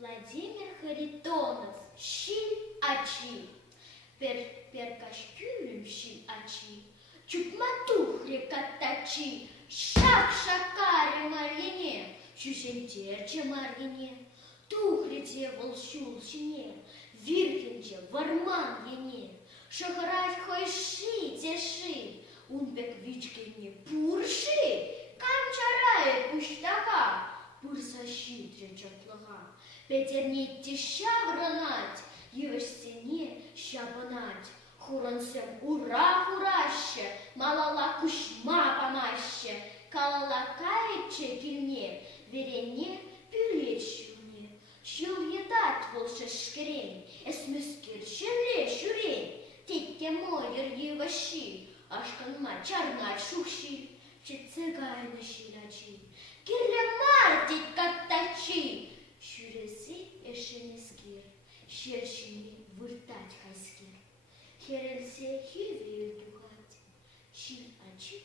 Владимир Харитонов, щиль очи, перкашкюлем щиль очи, чукматух рекатачи, шак шакаре марьине, чусентерче марьине, тухрите волщулщине, виркинче варман ене, шахарать хойши теши, унбек вичкине пурши, камчарае пуштака, пурсащи тречатлага. Петернитти щавранать, его стене щабанать, хурансем ура хураще, малала кушма помаще, калалакаече кильне, верене пюречуне, щелъедать волшешкрень, эсмюскир щеле щурень, титте мойер его щи, ашканма чарнать шухщи, чецегайна щилячи, кирле мартить каттачи, Şüresi eşenizgir, şerşini vırtaç haskir. Herelse hivir duhat, şil açıp